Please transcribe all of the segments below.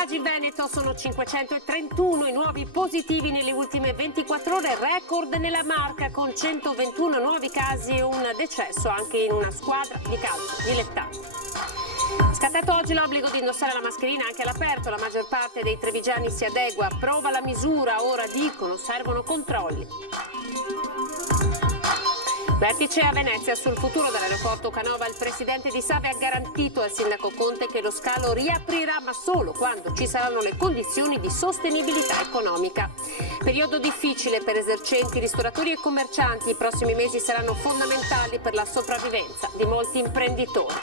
contagi in Veneto sono 531, i nuovi positivi nelle ultime 24 ore, record nella Marca con 121 nuovi casi e un decesso anche in una squadra di calcio dilettanti. Scattato oggi l'obbligo di indossare la mascherina anche all'aperto, la maggior parte dei trevigiani si adegua, approva la misura, ora dicono servono controlli. Vertice a Venezia sul futuro dell'aeroporto Canova. Il presidente di Save ha garantito al sindaco Conte che lo scalo riaprirà, ma solo quando ci saranno le condizioni di sostenibilità economica. Periodo difficile per esercenti, ristoratori e commercianti. I prossimi mesi saranno fondamentali per la sopravvivenza di molti imprenditori.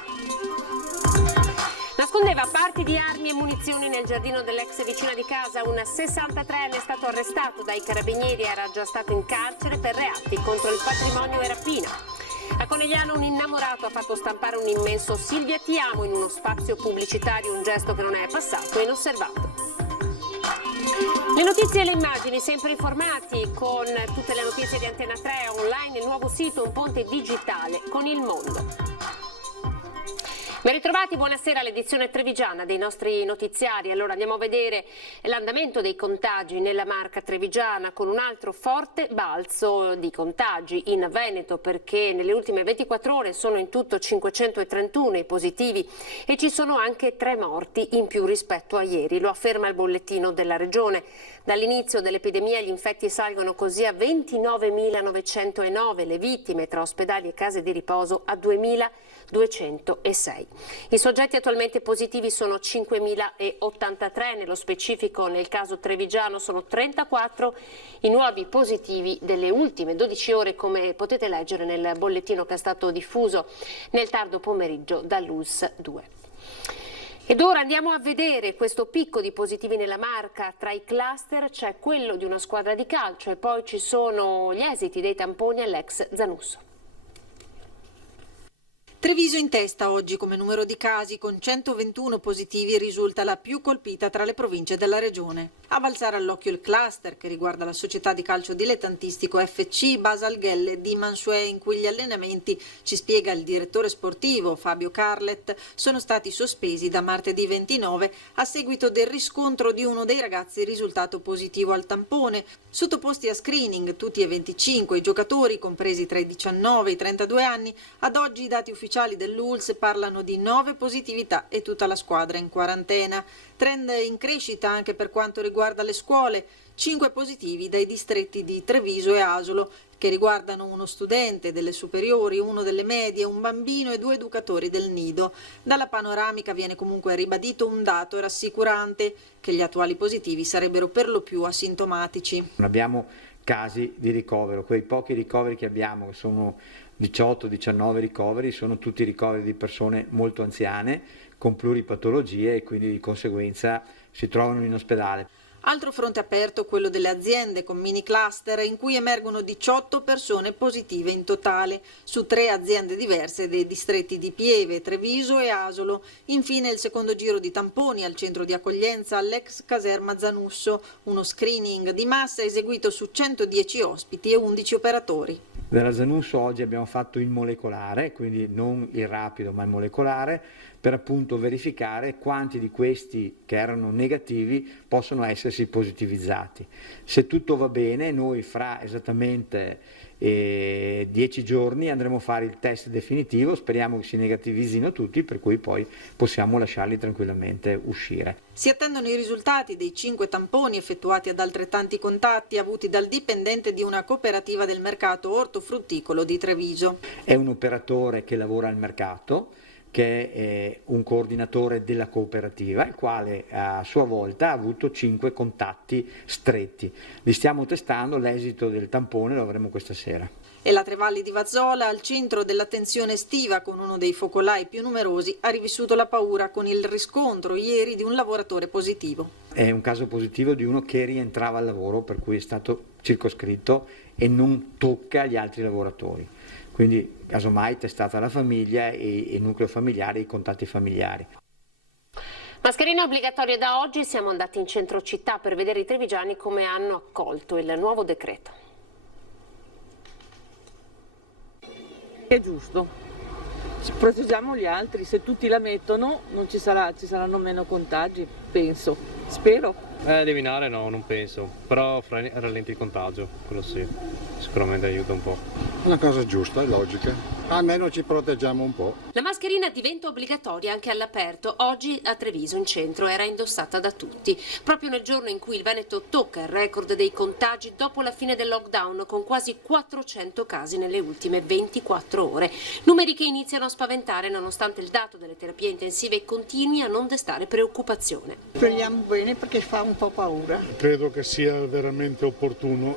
Nascondeva parti di armi e munizioni nel giardino dell'ex vicina di casa. Un 63enne è stato arrestato dai carabinieri, era già stato in carcere per reati contro il patrimonio e rapina. A Conegliano un innamorato ha fatto stampare un immenso Silvia ti amo in uno spazio pubblicitario, un gesto che non è passato inosservato. Le notizie e le immagini, sempre informati con tutte le notizie di Antena 3 online, il nuovo sito Un Ponte Digitale con il mondo. Ben ritrovati, buonasera all'edizione trevigiana dei nostri notiziari. Allora andiamo a vedere l'andamento dei contagi nella Marca trevigiana con un altro forte balzo di contagi in Veneto, perché nelle ultime 24 ore sono in tutto 531 i positivi e ci sono anche 3 morti in più rispetto a ieri, lo afferma il bollettino della regione. Dall'inizio dell'epidemia gli infetti salgono così a 29.909, le vittime tra ospedali e case di riposo a 2.206. I soggetti attualmente positivi sono 5.083, nello specifico nel caso trevigiano sono 34 i nuovi positivi delle ultime 12 ore, come potete leggere nel bollettino che è stato diffuso nel tardo pomeriggio dall'ULSS 2. Ed ora andiamo a vedere questo picco di positivi nella Marca. Tra i cluster c'è quello di una squadra di calcio e poi ci sono gli esiti dei tamponi all'ex Zanusso. Treviso in testa oggi come numero di casi, con 121 positivi, risulta la più colpita tra le province della regione. A balzare all'occhio il cluster che riguarda la società di calcio dilettantistico FC Basalghelle di Mansuè, in cui gli allenamenti, ci spiega il direttore sportivo Fabio Carlet, sono stati sospesi da martedì 29 a seguito del riscontro di uno dei ragazzi risultato positivo al tampone. Sottoposti a screening tutti e 25 i giocatori, compresi tra i 19 e i 32 anni, ad oggi i dati ufficiali dell'ULSS parlano di 9 positività e tutta la squadra in quarantena. Trend in crescita anche per quanto riguarda le scuole, 5 positivi dai distretti di Treviso e Asolo, che riguardano uno studente delle superiori, uno delle medie, un bambino e 2 educatori del nido. Dalla panoramica viene comunque ribadito un dato rassicurante, che gli attuali positivi sarebbero per lo più asintomatici. Non abbiamo casi di ricovero, quei pochi ricoveri che abbiamo, che sono 18-19 ricoveri, sono tutti ricoveri di persone molto anziane con pluripatologie e quindi di conseguenza si trovano in ospedale. Altro fronte aperto quello delle aziende con mini cluster, in cui emergono 18 persone positive in totale, su 3 aziende diverse dei distretti di Pieve, Treviso e Asolo. Infine il secondo giro di tamponi al centro di accoglienza all'ex caserma Zanusso, uno screening di massa eseguito su 110 ospiti e 11 operatori. Della Zanusso oggi abbiamo fatto il molecolare, quindi non il rapido ma il molecolare, per appunto verificare quanti di questi che erano negativi possono essersi positivizzati. Se tutto va bene, noi fra esattamente 10 giorni andremo a fare il test definitivo, speriamo che si negativizzino tutti, per cui poi possiamo lasciarli tranquillamente uscire. Si attendono i risultati dei 5 tamponi effettuati ad altrettanti contatti avuti dal dipendente di una cooperativa del mercato ortofrutticolo di Treviso. È un operatore che lavora al mercato, che è un coordinatore della cooperativa, il quale a sua volta ha avuto 5 contatti stretti. Li stiamo testando, l'esito del tampone lo avremo questa sera. E la Trevalli di Vazzola, al centro dell'attenzione estiva con uno dei focolai più numerosi, ha rivissuto la paura con il riscontro ieri di un lavoratore positivo. È un caso positivo di uno che rientrava al lavoro, per cui è stato circoscritto e non tocca gli altri lavoratori. Quindi casomai testata la famiglia e il nucleo familiare e i contatti familiari. Mascherine obbligatorie da oggi, siamo andati in centro città per vedere i trevigiani come hanno accolto il nuovo decreto. È giusto, proteggiamo gli altri, se tutti la mettono non ci saranno meno contagi. penso. Spero. Eliminare no, non penso, però rallenti il contagio, quello sì, sicuramente aiuta un po'. Una cosa giusta, logica, almeno ci proteggiamo un po'. La mascherina diventa obbligatoria anche all'aperto. Oggi a Treviso, in centro, era indossata da tutti. Proprio nel giorno in cui il Veneto tocca il record dei contagi dopo la fine del lockdown, con quasi 400 casi nelle ultime 24 ore. Numeri che iniziano a spaventare nonostante il dato delle terapie intensive continui a non destare preoccupazione. Speriamo bene perché fa un po' paura. Credo che sia veramente opportuno,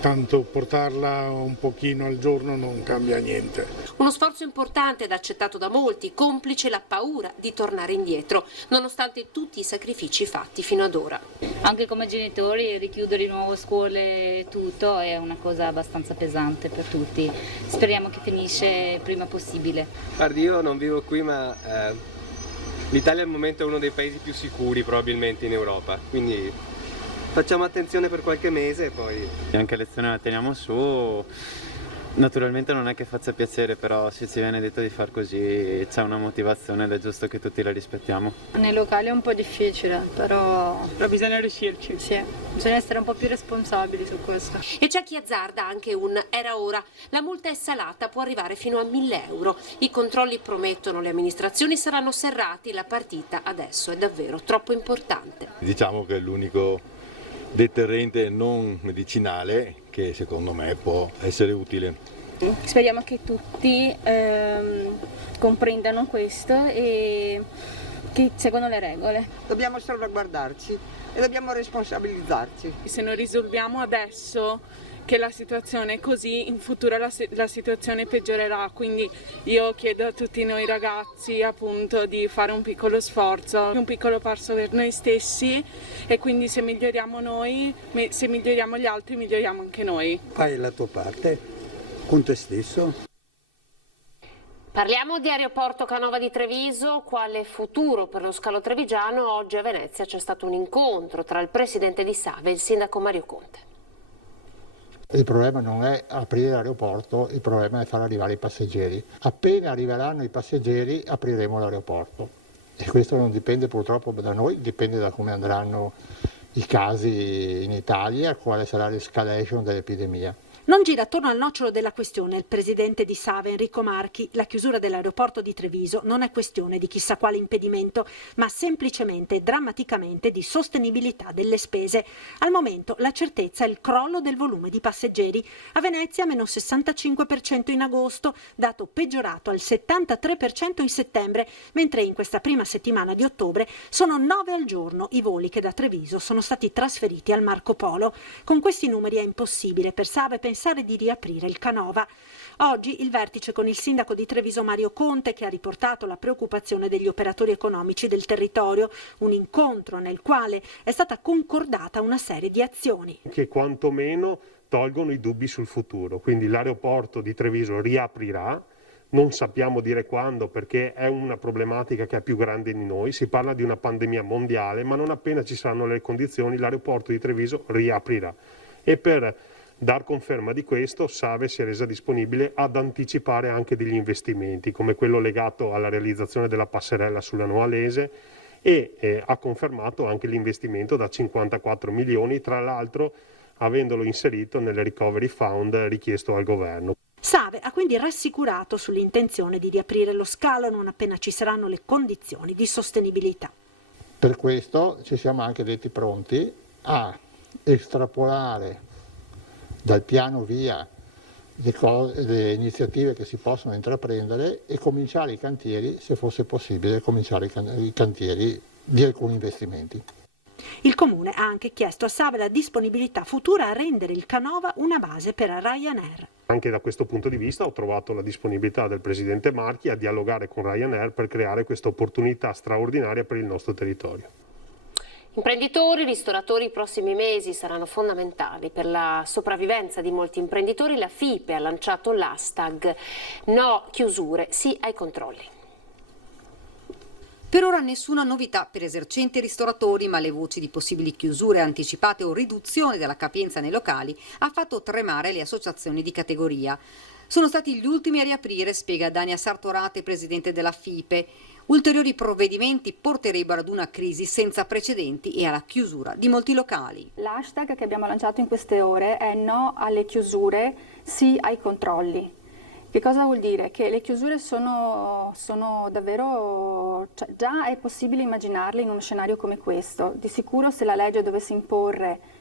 tanto portarla un pochino al giorno non cambia niente. Uno sforzo importante ed accettato da molti, complice la paura di tornare indietro, nonostante tutti i sacrifici fatti fino ad ora. Anche come genitori richiudere di nuovo scuole e tutto è una cosa abbastanza pesante per tutti. Speriamo che finisce prima possibile. Guardi, io non vivo qui, ma l'Italia al momento è uno dei paesi più sicuri probabilmente in Europa, quindi facciamo attenzione per qualche mese e poi... Anche lezione la teniamo su, naturalmente non è che faccia piacere, però se ci viene detto di far così c'è una motivazione ed è giusto che tutti la rispettiamo. Nei locali è un po' difficile, però bisogna riuscirci. sì, bisogna essere un po' più responsabili su questo. E c'è chi azzarda anche un era ora. La multa è salata, può arrivare fino a 1.000 euro. I controlli promettono, le amministrazioni saranno serrati, la partita adesso è davvero troppo importante. Diciamo che è l'unico deterrente non medicinale che secondo me può essere utile. Speriamo che tutti comprendano questo e che seguano le regole. Dobbiamo salvaguardarci e dobbiamo responsabilizzarci. Se non risolviamo adesso che la situazione è così, in futuro la situazione peggiorerà, quindi io chiedo a tutti noi ragazzi appunto di fare un piccolo sforzo, un piccolo passo per noi stessi e quindi se miglioriamo noi, se miglioriamo gli altri, miglioriamo anche noi. Fai la tua parte con te stesso. Parliamo di aeroporto Canova di Treviso, quale futuro per lo scalo trevigiano? Oggi a Venezia c'è stato un incontro tra il presidente di Save e il sindaco Mario Conte. Il problema non è aprire l'aeroporto, il problema è far arrivare i passeggeri. Appena arriveranno i passeggeri apriremo l'aeroporto e questo non dipende purtroppo da noi, dipende da come andranno i casi in Italia, quale sarà l'escalation dell'epidemia. Non gira attorno al nocciolo della questione il presidente di Save Enrico Marchi. La chiusura dell'aeroporto di Treviso non è questione di chissà quale impedimento, ma semplicemente e drammaticamente di sostenibilità delle spese. Al momento la certezza è il crollo del volume di passeggeri. A Venezia meno 65% in agosto, dato peggiorato al 73% in settembre, mentre in questa prima settimana di ottobre sono 9 al giorno i voli che da Treviso sono stati trasferiti al Marco Polo. Con questi numeri è impossibile per Save pensare di riaprire il Canova. Oggi il vertice con il sindaco di Treviso Mario Conte, che ha riportato la preoccupazione degli operatori economici del territorio, un incontro nel quale è stata concordata una serie di azioni Che quantomeno tolgono i dubbi sul futuro, quindi l'aeroporto di Treviso riaprirà, non sappiamo dire quando perché è una problematica che è più grande di noi, si parla di una pandemia mondiale, ma non appena ci saranno le condizioni l'aeroporto di Treviso riaprirà. E per dar conferma di questo, Save si è resa disponibile ad anticipare anche degli investimenti, come quello legato alla realizzazione della passerella sulla Noalese e ha confermato anche l'investimento da 54 milioni, tra l'altro avendolo inserito nel Recovery Fund richiesto al governo. Save ha quindi rassicurato sull'intenzione di riaprire lo scalo non appena ci saranno le condizioni di sostenibilità. Per questo ci siamo anche detti pronti a estrapolare dal piano via le iniziative che si possono intraprendere e cominciare i cantieri, se fosse possibile, cominciare i cantieri di alcuni investimenti. Il Comune ha anche chiesto a Save la disponibilità futura a rendere il Canova una base per Ryanair. Anche da questo punto di vista ho trovato la disponibilità del presidente Marchi a dialogare con Ryanair per creare questa opportunità straordinaria per il nostro territorio. Imprenditori, ristoratori, i prossimi mesi saranno fondamentali per la sopravvivenza di molti imprenditori. La FIPE ha lanciato l'hashtag No chiusure, sì ai controlli. Per ora nessuna novità per esercenti e ristoratori, ma le voci di possibili chiusure anticipate o riduzione della capienza nei locali ha fatto tremare le associazioni di categoria. Sono stati gli ultimi a riaprire, spiega Dania Sartorate, presidente della FIPE. Ulteriori provvedimenti porterebbero ad una crisi senza precedenti e alla chiusura di molti locali. L'hashtag che abbiamo lanciato in queste ore è no alle chiusure, sì ai controlli. Che cosa vuol dire? Che le chiusure sono davvero, cioè, già è possibile immaginarle in uno scenario come questo. Di sicuro se la legge dovesse imporre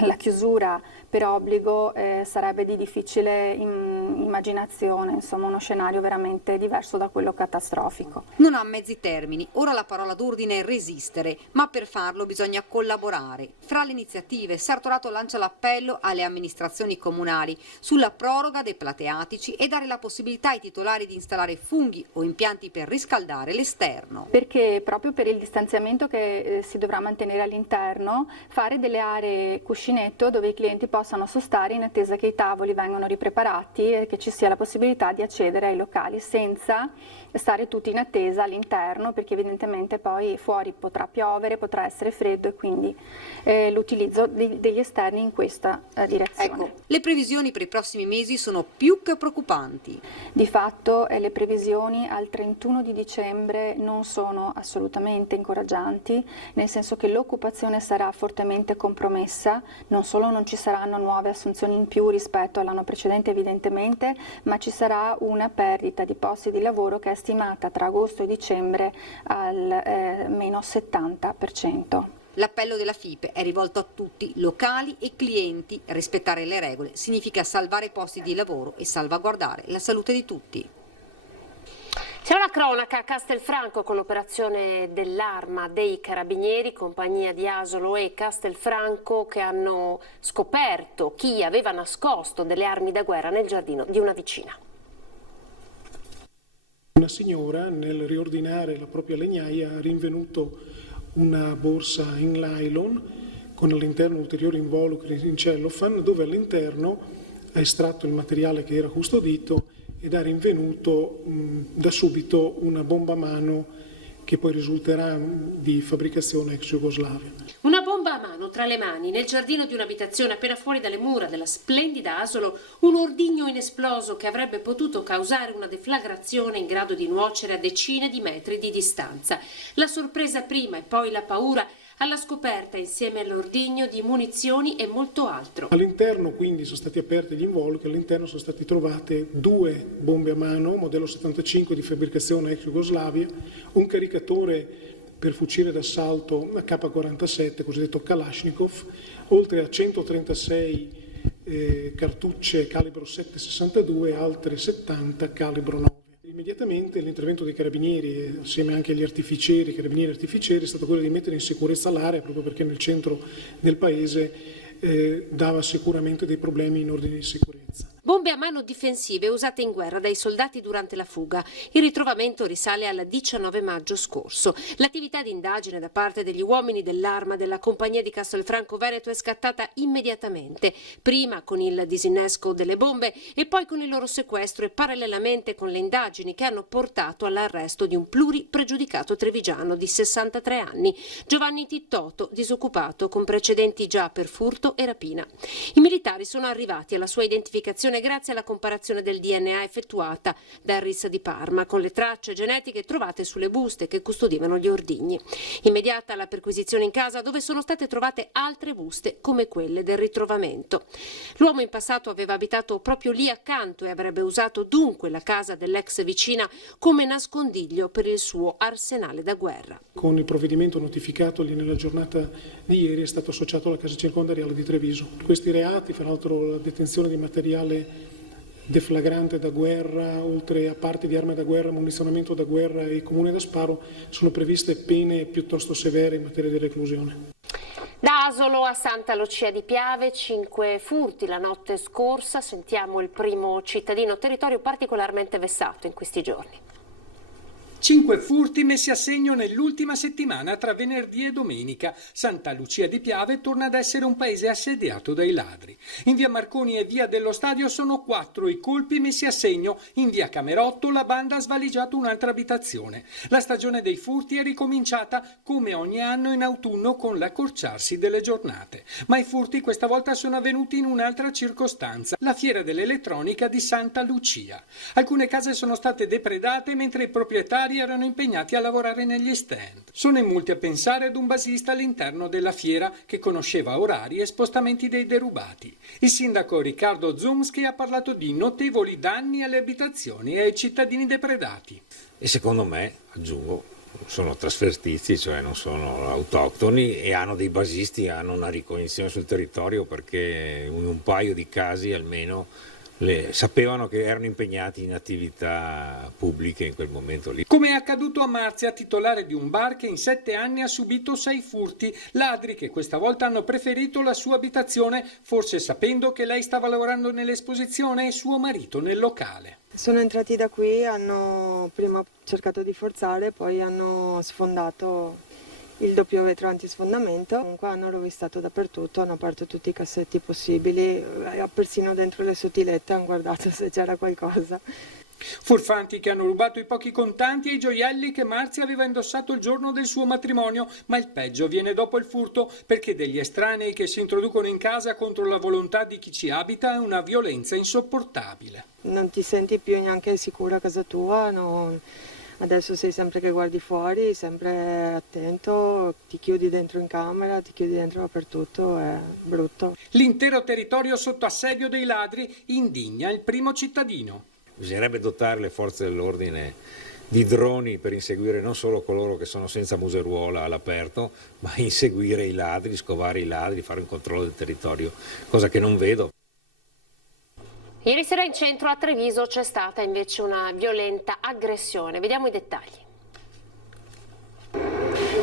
la chiusura per obbligo sarebbe di difficile immaginazione, insomma uno scenario veramente diverso da quello catastrofico. Non ha mezzi termini, ora la parola d'ordine è resistere, ma per farlo bisogna collaborare. Fra le iniziative Sartorato lancia l'appello alle amministrazioni comunali sulla proroga dei plateatici e dare la possibilità ai titolari di installare funghi o impianti per riscaldare l'esterno. Perché proprio per il distanziamento che si dovrà mantenere all'interno, fare delle aree cuscinetto dove i clienti possano sostare in attesa che i tavoli vengano ripreparati e che ci sia la possibilità di accedere ai locali senza stare tutti in attesa all'interno, perché evidentemente poi fuori potrà piovere, potrà essere freddo e quindi l'utilizzo degli esterni in questa direzione. Ecco, le previsioni per i prossimi mesi sono più che preoccupanti. Di fatto le previsioni al 31 di dicembre non sono assolutamente incoraggianti, nel senso che l'occupazione sarà fortemente compromessa, non solo non ci saranno nuove assunzioni in più rispetto all'anno precedente evidentemente, ma ci sarà una perdita di posti di lavoro che è stimata tra agosto e dicembre al meno 70%. L'appello della FIPE è rivolto a tutti, locali e clienti. Rispettare le regole significa salvare posti di lavoro e salvaguardare la salute di tutti. C'è una cronaca a Castelfranco con l'operazione dell'Arma dei Carabinieri, compagnia di Asolo e Castelfranco, che hanno scoperto chi aveva nascosto delle armi da guerra nel giardino di una vicina. Una signora nel riordinare la propria legnaia ha rinvenuto una borsa in nylon con all'interno ulteriori involucri in cellophane, dove all'interno ha estratto il materiale che era custodito ed ha rinvenuto da subito una bomba a mano che poi risulterà di fabbricazione ex Jugoslavia. Una bomba a mano tra le mani nel giardino di un'abitazione appena fuori dalle mura della splendida Asolo, un ordigno inesploso che avrebbe potuto causare una deflagrazione in grado di nuocere a decine di metri di distanza. La sorpresa prima e poi la paura alla scoperta insieme all'ordigno di munizioni e molto altro. All'interno quindi sono stati aperti gli involucri, all'interno sono state trovate 2 bombe a mano, modello 75 di fabbricazione ex Jugoslavia, un caricatore per fucile d'assalto AK-47, cosiddetto Kalashnikov, oltre a 136 cartucce calibro 7,62 e altre 70 calibro 9. Immediatamente l'intervento dei carabinieri, assieme anche agli artificieri, carabinieri artificieri, è stato quello di mettere in sicurezza l'area, proprio perché nel centro del paese dava sicuramente dei problemi in ordine di sicurezza. Bombe a mano difensive usate in guerra dai soldati durante la fuga. Il ritrovamento risale al 19 maggio scorso. L'attività di indagine da parte degli uomini dell'Arma della compagnia di Castelfranco Veneto è scattata immediatamente, prima con il disinnesco delle bombe e poi con il loro sequestro e parallelamente con le indagini che hanno portato all'arresto di un pluripregiudicato trevigiano di 63 anni, Giovanni Tittoto, disoccupato con precedenti già per furto e rapina. I militari sono arrivati alla sua identificazione grazie alla comparazione del DNA effettuata dal RIS di Parma con le tracce genetiche trovate sulle buste che custodivano gli ordigni. Immediata la perquisizione in casa, dove sono state trovate altre buste come quelle del ritrovamento. L'uomo in passato aveva abitato proprio lì accanto e avrebbe usato dunque la casa dell'ex vicina come nascondiglio per il suo arsenale da guerra. Con il provvedimento notificatogli nella giornata di ieri è stato associato alla casa circondariale di Treviso. Questi reati, fra l'altro la detenzione di materiale deflagrante da guerra, oltre a parti di armi da guerra, munizionamento da guerra e comune da sparo, sono previste pene piuttosto severe in materia di reclusione. Da Asolo a Santa Lucia di Piave, 5 furti la notte scorsa. Sentiamo il primo cittadino, territorio particolarmente vessato in questi giorni. 5 furti messi a segno nell'ultima settimana tra venerdì e domenica. Santa Lucia di Piave torna ad essere un paese assediato dai ladri. In via Marconi e via dello Stadio sono 4 i colpi messi a segno. In via Camerotto la banda ha svaligiato un'altra abitazione. La stagione dei furti è ricominciata come ogni anno in autunno con l'accorciarsi delle giornate. Ma i furti questa volta sono avvenuti in un'altra circostanza, la fiera dell'elettronica di Santa Lucia. Alcune case sono state depredate mentre i proprietari erano impegnati a lavorare negli stand. Sono in molti a pensare ad un basista all'interno della fiera che conosceva orari e spostamenti dei derubati. Il sindaco Riccardo Zumski ha parlato di notevoli danni alle abitazioni e ai cittadini depredati. E secondo me, aggiungo, sono trasfertizi, cioè non sono autoctoni e hanno dei basisti, hanno una ricognizione sul territorio perché in un paio di casi almeno sapevano che erano impegnati in attività pubbliche in quel momento lì. Come è accaduto a Marzia, titolare di un bar che in 7 anni ha subito 6 furti, ladri che questa volta hanno preferito la sua abitazione, forse sapendo che lei stava lavorando nell'esposizione e suo marito nel locale. Sono entrati da qui, hanno prima cercato di forzare, poi hanno sfondato il doppio vetro antisfondamento. Comunque hanno rovistato dappertutto, hanno aperto tutti i cassetti possibili, persino dentro le sottilette hanno guardato se c'era qualcosa. Furfanti che hanno rubato i pochi contanti e i gioielli che Marzia aveva indossato il giorno del suo matrimonio, ma il peggio viene dopo il furto, perché degli estranei che si introducono in casa contro la volontà di chi ci abita è una violenza insopportabile. Non ti senti più neanche sicura a casa tua, adesso sei sempre che guardi fuori, sempre attento, ti chiudi dentro in camera, ti chiudi dentro dappertutto, è brutto. L'intero territorio sotto assedio dei ladri indigna il primo cittadino. Bisognerebbe dotare le forze dell'ordine di droni per inseguire non solo coloro che sono senza museruola all'aperto, ma inseguire i ladri, scovare i ladri, fare un controllo del territorio, cosa che non vedo. Ieri sera in centro a Treviso c'è stata invece una violenta aggressione. Vediamo i dettagli.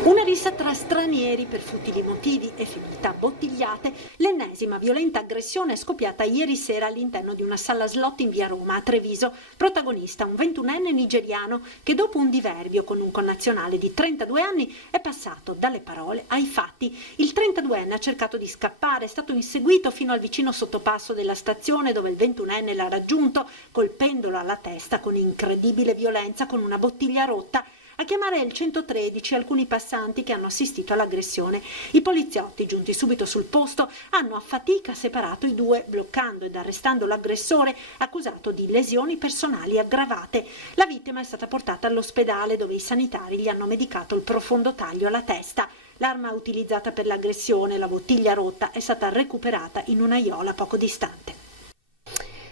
Una rissa tra stranieri per futili motivi e finita a bottigliate, l'ennesima violenta aggressione è scoppiata ieri sera all'interno di una sala slot in via Roma a Treviso. Protagonista un 21enne nigeriano che dopo un diverbio con un connazionale di 32 anni è passato dalle parole ai fatti. Il 32enne ha cercato di scappare, è stato inseguito fino al vicino sottopasso della stazione dove il 21enne l'ha raggiunto colpendolo alla testa con incredibile violenza con una bottiglia rotta. A chiamare il 113 alcuni passanti che hanno assistito all'aggressione. I poliziotti, giunti subito sul posto, hanno a fatica separato i due, bloccando ed arrestando l'aggressore accusato di lesioni personali aggravate. La vittima è stata portata all'ospedale dove i sanitari gli hanno medicato il profondo taglio alla testa. L'arma utilizzata per l'aggressione, la bottiglia rotta, è stata recuperata in un'aiola poco distante.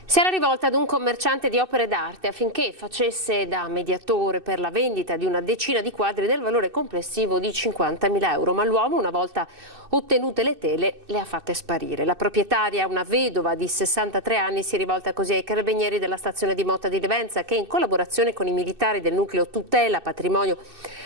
Si era rivolta ad un commerciante di opere d'arte affinché facesse da mediatore per la vendita di una decina di quadri del valore complessivo di 50.000 euro, ma l'uomo, una volta ottenute le tele, le ha fatte sparire. La proprietaria, una vedova di 63 anni, si è rivolta così ai carabinieri della stazione di Motta di Levenza che in collaborazione con i militari del nucleo tutela patrimonio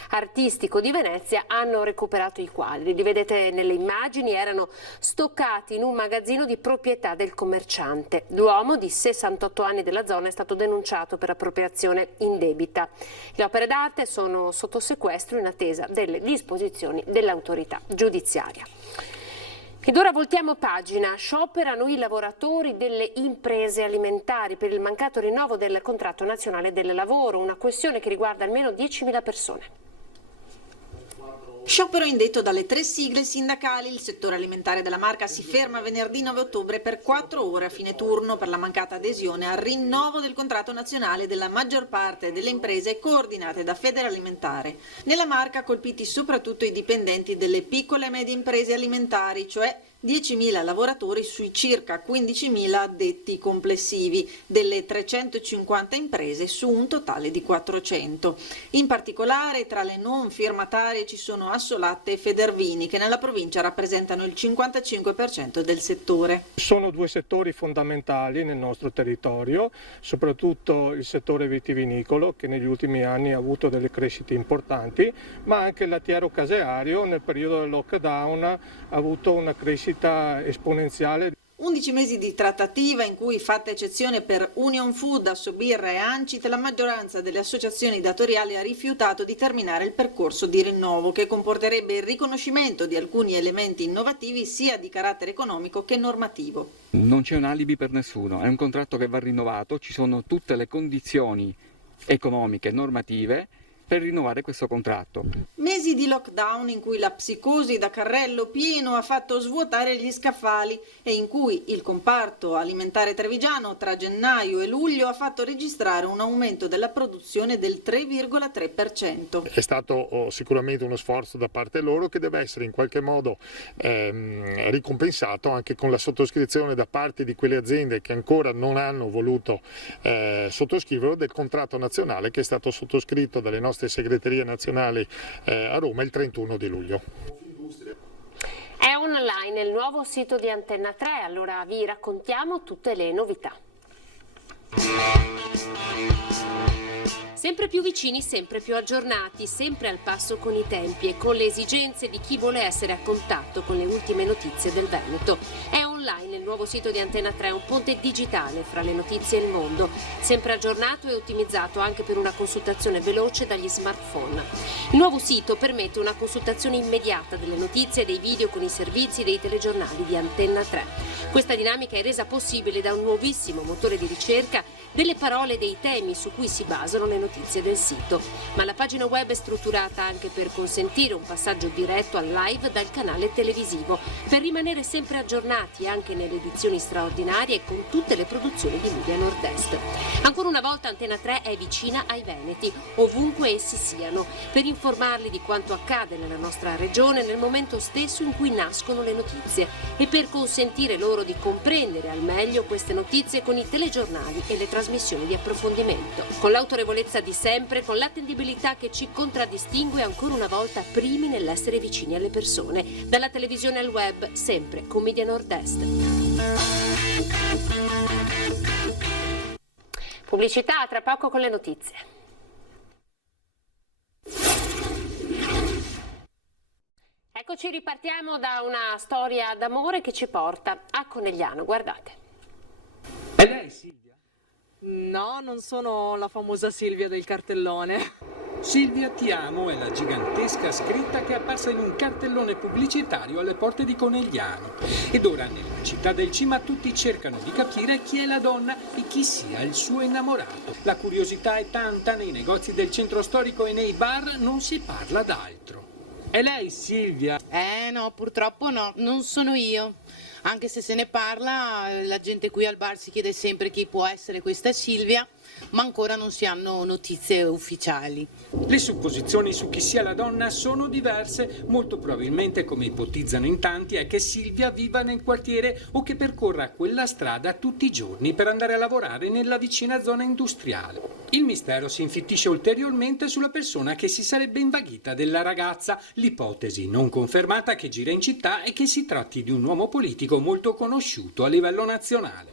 artistico di Venezia hanno recuperato i quadri. Li vedete nelle immagini, erano stoccati in un magazzino di proprietà del commerciante. L'uomo di 68 anni della zona è stato denunciato per appropriazione indebita. Le opere d'arte sono sotto sequestro in attesa delle disposizioni dell'autorità giudiziaria. Ed ora voltiamo pagina. Scioperano i lavoratori delle imprese alimentari per il mancato rinnovo del contratto nazionale del lavoro, una questione che riguarda almeno 10.000 persone. Sciopero indetto dalle 3 sigle sindacali, il settore alimentare della Marca si ferma venerdì 9 ottobre per 4 ore a fine turno per la mancata adesione al rinnovo del contratto nazionale della maggior parte delle imprese coordinate da Federalimentare. Nella Marca colpiti soprattutto i dipendenti delle piccole e medie imprese alimentari, cioè 10.000 lavoratori sui circa 15.000 addetti complessivi delle 350 imprese su un totale di 400. In particolare tra le non firmatarie ci sono Assolatte e Federvini che nella provincia rappresentano il 55% del settore. Sono 2 settori fondamentali nel nostro territorio, soprattutto il settore vitivinicolo che negli ultimi anni ha avuto delle crescite importanti, ma anche il lattiero caseario nel periodo del lockdown ha avuto una crescita esponenziale. 11 mesi di trattativa in cui, fatta eccezione per Union Food, Assobirra e Ancit, la maggioranza delle associazioni datoriali ha rifiutato di terminare il percorso di rinnovo, che comporterebbe il riconoscimento di alcuni elementi innovativi sia di carattere economico che normativo. Non c'è un alibi per nessuno, è un contratto che va rinnovato, ci sono tutte le condizioni economiche, normative, per rinnovare questo contratto. Mesi di lockdown in cui la psicosi da carrello pieno ha fatto svuotare gli scaffali e in cui il comparto alimentare trevigiano tra gennaio e luglio ha fatto registrare un aumento della produzione del 3,3%. È stato sicuramente uno sforzo da parte loro che deve essere in qualche modo ricompensato anche con la sottoscrizione da parte di quelle aziende che ancora non hanno voluto sottoscriverlo del contratto nazionale che è stato sottoscritto dalle nostre segreterie nazionali a Roma il 31 di luglio. È online il nuovo sito di Antenna 3, allora vi raccontiamo tutte le novità. Sempre più vicini, sempre più aggiornati, sempre al passo con i tempi e con le esigenze di chi vuole essere a contatto con le ultime notizie del Veneto. È online il nuovo sito di Antenna 3, un ponte digitale fra le notizie e il mondo, sempre aggiornato e ottimizzato anche per una consultazione veloce dagli smartphone. Il nuovo sito permette una consultazione immediata delle notizie e dei video con i servizi dei telegiornali di Antenna 3. Questa dinamica è resa possibile da un nuovissimo motore di ricerca delle parole e dei temi su cui si basano le notizie del sito, ma la pagina web è strutturata anche per consentire un passaggio diretto al live dal canale televisivo, per rimanere sempre aggiornati anche nelle edizioni straordinarie con tutte le produzioni di Media Nord-Est. Ancora una volta Antenna 3 è vicina ai veneti, ovunque essi siano, per informarli di quanto accade nella nostra regione nel momento stesso in cui nascono le notizie e per consentire loro di comprendere al meglio queste notizie con i telegiornali e le trasmissioni di approfondimento. Con l'autorevolezza di sempre, con l'attendibilità che ci contraddistingue, ancora una volta primi nell'essere vicini alle persone. Dalla televisione al web, sempre con Media Nord-Est. Pubblicità, tra poco con le notizie. Eccoci, ripartiamo da una storia d'amore che ci porta a Conegliano, guardate. E lei, Silvia? No, non sono la famosa Silvia del cartellone. Silvia ti amo è la gigantesca scritta che è apparsa in un cartellone pubblicitario alle porte di Conegliano. Ed ora nella città del Cima tutti cercano di capire chi è la donna e chi sia il suo innamorato. La curiosità è tanta, nei negozi del centro storico e nei bar non si parla d'altro. E lei, Silvia? No, purtroppo no, non sono io. Anche se se ne parla, la gente qui al bar si chiede sempre chi può essere questa Silvia, ma ancora non si hanno notizie ufficiali. Le supposizioni su chi sia la donna sono diverse. Molto probabilmente, come ipotizzano in tanti, è che Silvia viva nel quartiere o che percorra quella strada tutti i giorni per andare a lavorare nella vicina zona industriale. Il mistero si infittisce ulteriormente sulla persona che si sarebbe invaghita della ragazza. L'ipotesi non confermata che gira in città è che si tratti di un uomo politico molto conosciuto a livello nazionale.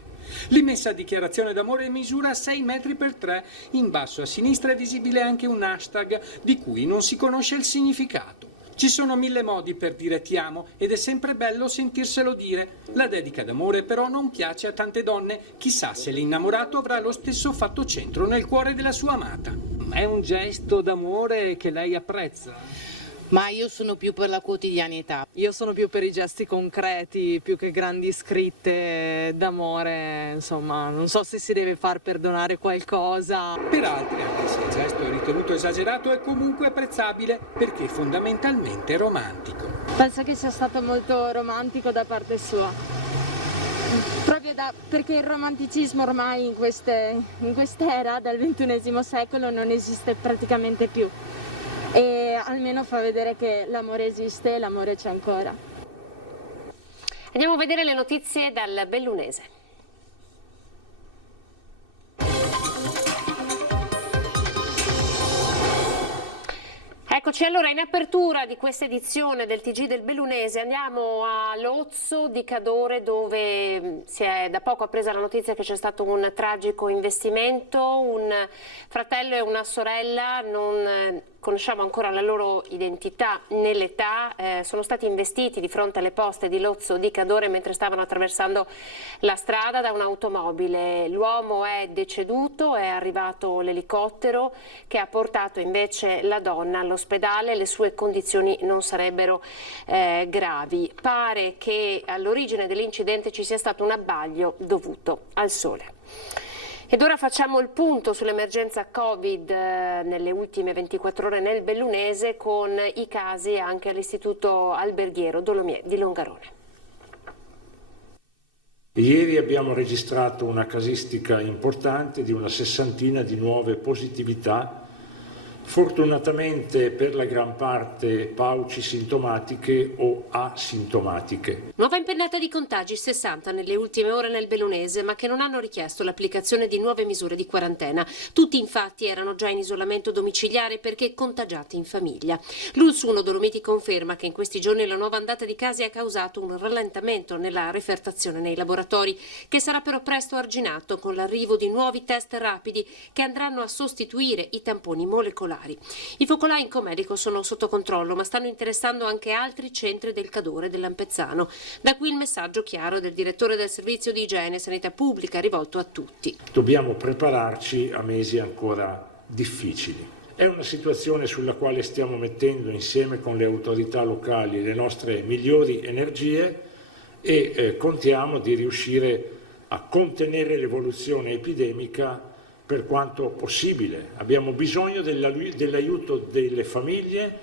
L'immensa dichiarazione d'amore misura 6 metri per 3. In basso a sinistra è visibile anche un hashtag di cui non si conosce il significato. Ci sono 1000 modi per dire ti amo ed è sempre bello sentirselo dire. La dedica d'amore però non piace a tante donne. Chissà se l'innamorato avrà lo stesso fatto centro nel cuore della sua amata. È un gesto d'amore che lei apprezza? Ma io sono più per la quotidianità. Io sono più per i gesti concreti, più che grandi scritte d'amore, insomma, non so se si deve far perdonare qualcosa. Per altri, anche se il gesto è ritenuto esagerato, è comunque apprezzabile perché fondamentalmente romantico. Penso che sia stato molto romantico da parte sua. Proprio perché il romanticismo ormai in quest'era del XXI secolo non esiste praticamente più. E almeno fa vedere che l'amore esiste e l'amore c'è ancora. Andiamo a vedere le notizie dal Bellunese. Eccoci allora in apertura di questa edizione del TG del Bellunese. Andiamo a Lozzo di Cadore, dove si è da poco appresa la notizia che c'è stato un tragico investimento. Un fratello e una sorella non conosciamo ancora la loro identità né l'età, sono stati investiti di fronte alle poste di Lozzo di Cadore mentre stavano attraversando la strada da un'automobile. L'uomo è deceduto, è arrivato l'elicottero che ha portato invece la donna all'ospedale, le sue condizioni non sarebbero gravi. Pare che all'origine dell'incidente ci sia stato un abbaglio dovuto al sole. Ed ora facciamo il punto sull'emergenza Covid nelle ultime 24 ore nel Bellunese con i casi anche all'Istituto Alberghiero Dolomiè di Longarone. Ieri abbiamo registrato una casistica importante di una 60ina di nuove positività, fortunatamente per la gran parte paucisintomatiche o asintomatiche. Nuova impennata di contagi, 60 nelle ultime ore nel Bellunese, ma che non hanno richiesto l'applicazione di nuove misure di quarantena. Tutti infatti erano già in isolamento domiciliare perché contagiati in famiglia. L'Ulls 1 Dolomiti conferma che in questi giorni la nuova ondata di casi ha causato un rallentamento nella refertazione nei laboratori, che sarà però presto arginato con l'arrivo di nuovi test rapidi che andranno a sostituire i tamponi molecolari. I focolai in Comedico sono sotto controllo, ma stanno interessando anche altri centri del Cadore e dell'Ampezzano. Da qui il messaggio chiaro del direttore del servizio di igiene e sanità pubblica rivolto a tutti. Dobbiamo prepararci a mesi ancora difficili. È una situazione sulla quale stiamo mettendo insieme con le autorità locali le nostre migliori energie e contiamo di riuscire a contenere l'evoluzione epidemica per quanto possibile. Abbiamo bisogno dell'aiuto delle famiglie,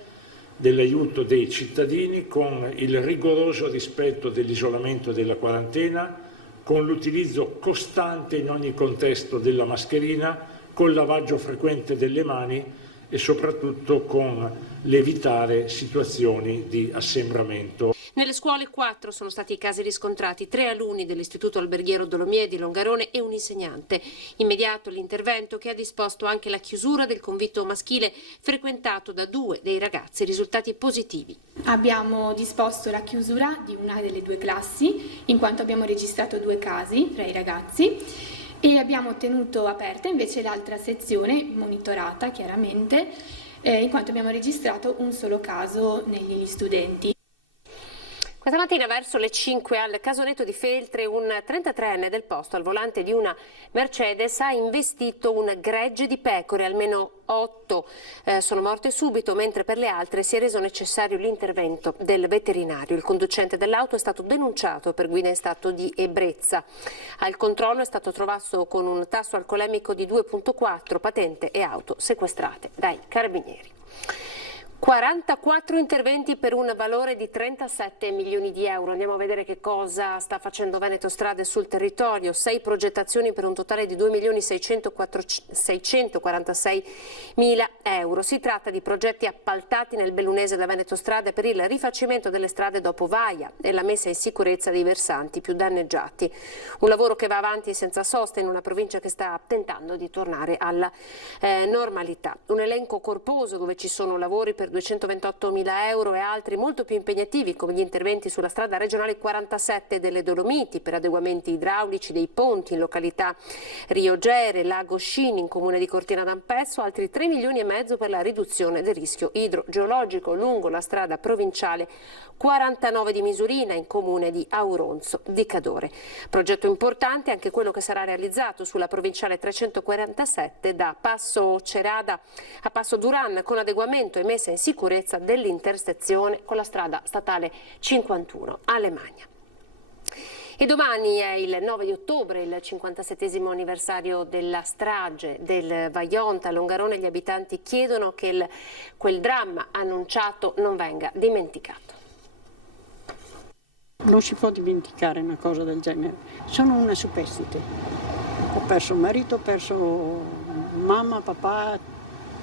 dell'aiuto dei cittadini con il rigoroso rispetto dell'isolamento e della quarantena, con l'utilizzo costante in ogni contesto della mascherina, col lavaggio frequente delle mani e soprattutto con l'evitare situazioni di assembramento. Nelle scuole 4 sono stati i casi riscontrati, 3 alunni dell'Istituto Alberghiero Dolomiè di Longarone e un insegnante. Immediato l'intervento che ha disposto anche la chiusura del convitto maschile frequentato da 2 dei ragazzi risultati positivi. Abbiamo disposto la chiusura di una delle 2 classi, in quanto abbiamo registrato 2 casi tra i ragazzi, e abbiamo tenuto aperta invece l'altra sezione, monitorata chiaramente, in quanto abbiamo registrato un solo caso negli studenti. Questa mattina verso le 5 al Casoletto di Feltre un 33enne del posto al volante di una Mercedes ha investito un gregge di pecore, almeno 8 sono morte subito, mentre per le altre si è reso necessario l'intervento del veterinario. Il conducente dell'auto è stato denunciato per guida in stato di ebbrezza. Al controllo è stato trovato con un tasso alcolemico di 2,4, patente e auto sequestrate dai carabinieri. 44 interventi per un valore di 37 milioni di euro. Andiamo a vedere che cosa sta facendo Veneto Strade sul territorio. 6 progettazioni per un totale di 2.646.000 euro. Si tratta di progetti appaltati nel Bellunese da Veneto Strade per il rifacimento delle strade dopo Vaia e la messa in sicurezza dei versanti più danneggiati. Un lavoro che va avanti senza sosta in una provincia che sta tentando di tornare alla normalità. Un elenco corposo dove ci sono lavori per 228.000 euro e altri molto più impegnativi, come gli interventi sulla strada regionale 47 delle Dolomiti per adeguamenti idraulici dei ponti in località Rio Gere, Lago Scini in comune di Cortina d'Ampezzo, altri 3 milioni e mezzo per la riduzione del rischio idrogeologico lungo la strada provinciale 49 di Misurina in comune di Auronzo di Cadore. Progetto importante anche quello che sarà realizzato sulla provinciale 347 da Passo Cerada a Passo Duran, con adeguamento e messa in sicurezza dell'intersezione con la strada statale 51 a Lemagna. E domani è il 9 di ottobre, il 57esimo anniversario della strage del Vajont a Longarone. Gli abitanti chiedono che quel dramma annunciato non venga dimenticato. Non si può dimenticare una cosa del genere. Sono una superstite. Ho perso un marito, ho perso mamma, papà,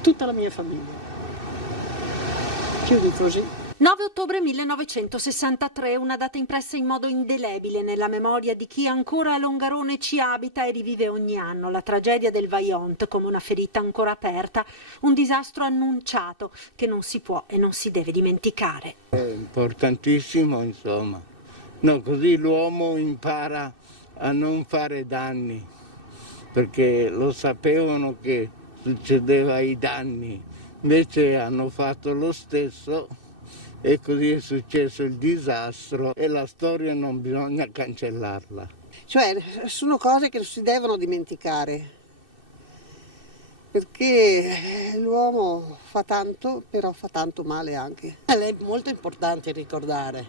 tutta la mia famiglia. Più di così. 9 ottobre 1963, una data impressa in modo indelebile nella memoria di chi ancora a Longarone ci abita e rivive ogni anno la tragedia del Vajont come una ferita ancora aperta, un disastro annunciato che non si può e non si deve dimenticare. È importantissimo, insomma. No, così l'uomo impara a non fare danni, perché lo sapevano che succedeva i danni invece hanno fatto lo stesso e così è successo il disastro e la storia non bisogna cancellarla. Cioè, sono cose che non si devono dimenticare, perché l'uomo fa tanto, però fa tanto male anche. È molto importante ricordare,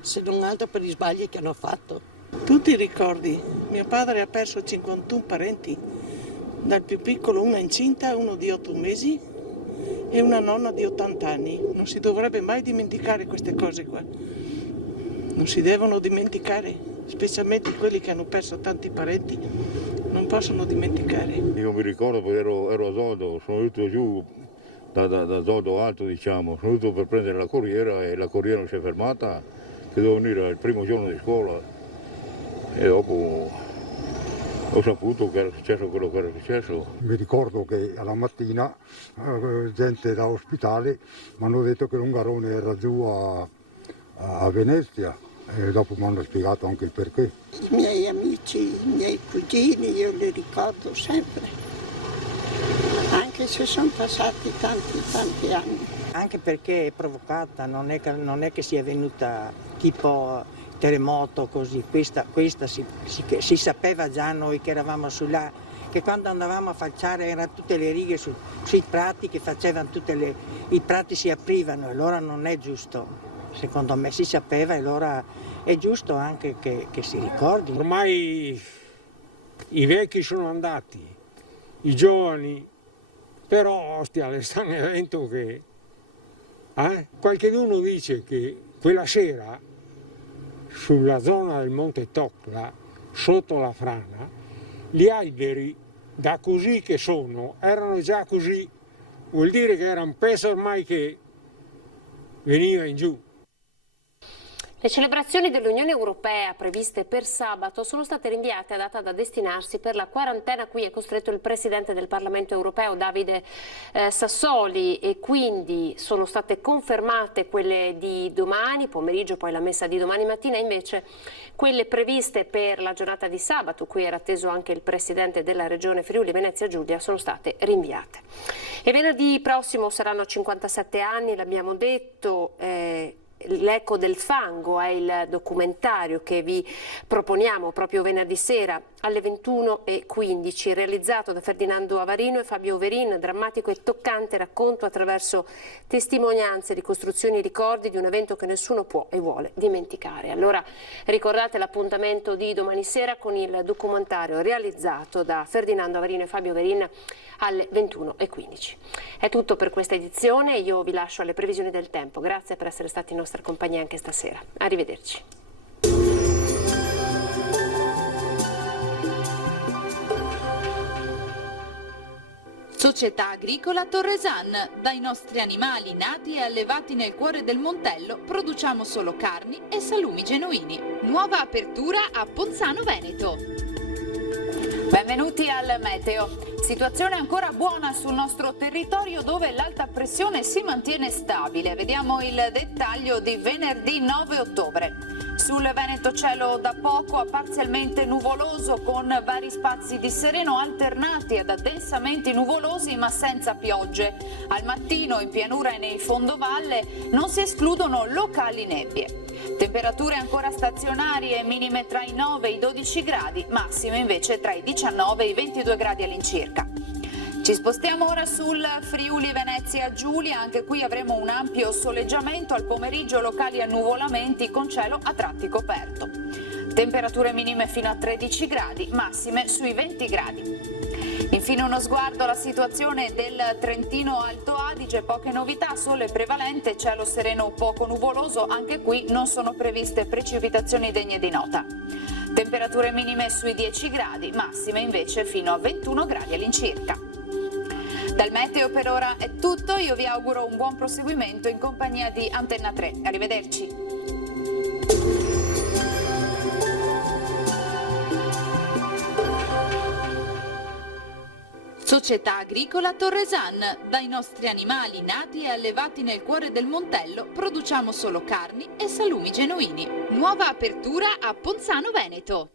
se non altro per gli sbagli che hanno fatto. Tutti i ricordi. Mio padre ha perso 51 parenti, dal più piccolo una incinta, uno di 8 mesi e una nonna di 80 anni. Non si dovrebbe mai dimenticare queste cose qua. Non si devono dimenticare. Specialmente quelli che hanno perso tanti parenti non possono dimenticare. Io mi ricordo che ero a Zodo, sono venuto giù da Zodo Alto, diciamo, sono venuto per prendere la corriera e la corriera non si è fermata, che dovevo venire il primo giorno di scuola e dopo ho saputo che era successo quello che era successo. Mi ricordo che alla mattina gente da ospitale mi hanno detto che l'Ungarone era giù a Venezia. E dopo mi hanno spiegato anche il perché. I miei amici, i miei cugini, io li ricordo sempre, anche se sono passati tanti anni. Anche perché è provocata, non è che sia venuta tipo terremoto così, questa si sapeva già noi che eravamo su là, che quando andavamo a falciare erano tutte le righe sui prati che facevano i prati si aprivano e allora non è giusto. Secondo me si sapeva e allora è giusto anche che si ricordi. Ormai i vecchi sono andati, i giovani, però ostia, è un evento che qualcuno dice che quella sera sulla zona del Monte Tocla, sotto la frana, gli alberi da così che sono erano già così, vuol dire che era un pezzo ormai che veniva in giù. Le celebrazioni dell'Unione Europea previste per sabato sono state rinviate a data da destinarsi per la quarantena a cui è costretto il Presidente del Parlamento Europeo Davide Sassoli, e quindi sono state confermate quelle di domani pomeriggio, poi la messa di domani mattina. Invece quelle previste per la giornata di sabato, cui era atteso anche il Presidente della Regione Friuli Venezia Giulia, sono state rinviate. E venerdì prossimo saranno 57 anni, l'abbiamo detto. L'Eco del fango è il documentario che vi proponiamo proprio venerdì sera alle 21:15, realizzato da Ferdinando Avarino e Fabio Verin, drammatico e toccante racconto attraverso testimonianze, ricostruzioni e ricordi di un evento che nessuno può e vuole dimenticare. Allora ricordate l'appuntamento di domani sera con il documentario realizzato da Ferdinando Avarino e Fabio Verin alle 21:15. È tutto per questa edizione, io vi lascio alle previsioni del tempo. Grazie per essere stati in nostra compagnia anche stasera. Arrivederci. Società Agricola Torresan. Dai nostri animali nati e allevati nel cuore del Montello produciamo solo carni e salumi genuini. Nuova apertura a Ponzano Veneto. Benvenuti al meteo. Situazione ancora buona sul nostro territorio dove l'alta pressione si mantiene stabile. Vediamo il dettaglio di venerdì 9 ottobre. Sul Veneto cielo da poco a parzialmente nuvoloso con vari spazi di sereno alternati ad addensamenti nuvolosi ma senza piogge. Al mattino in pianura e nei fondovalle non si escludono locali nebbie. Temperature ancora stazionarie, minime tra i 9 e i 12 gradi, massime invece tra i 19 e i 22 gradi all'incirca. Ci spostiamo ora sul Friuli Venezia Giulia, anche qui avremo un ampio soleggiamento, al pomeriggio locali annuvolamenti con cielo a tratti coperto. Temperature minime fino a 13 gradi, massime sui 20 gradi. Infine uno sguardo alla situazione del Trentino Alto Adige, poche novità, sole prevalente, cielo sereno poco nuvoloso, anche qui non sono previste precipitazioni degne di nota. Temperature minime sui 10 gradi, massime invece fino a 21 gradi all'incirca. Dal meteo per ora è tutto, io vi auguro un buon proseguimento in compagnia di Antenna 3. Arrivederci. Società Agricola Torresan. Dai nostri animali nati e allevati nel cuore del Montello produciamo solo carni e salumi genuini. Nuova apertura a Ponzano Veneto.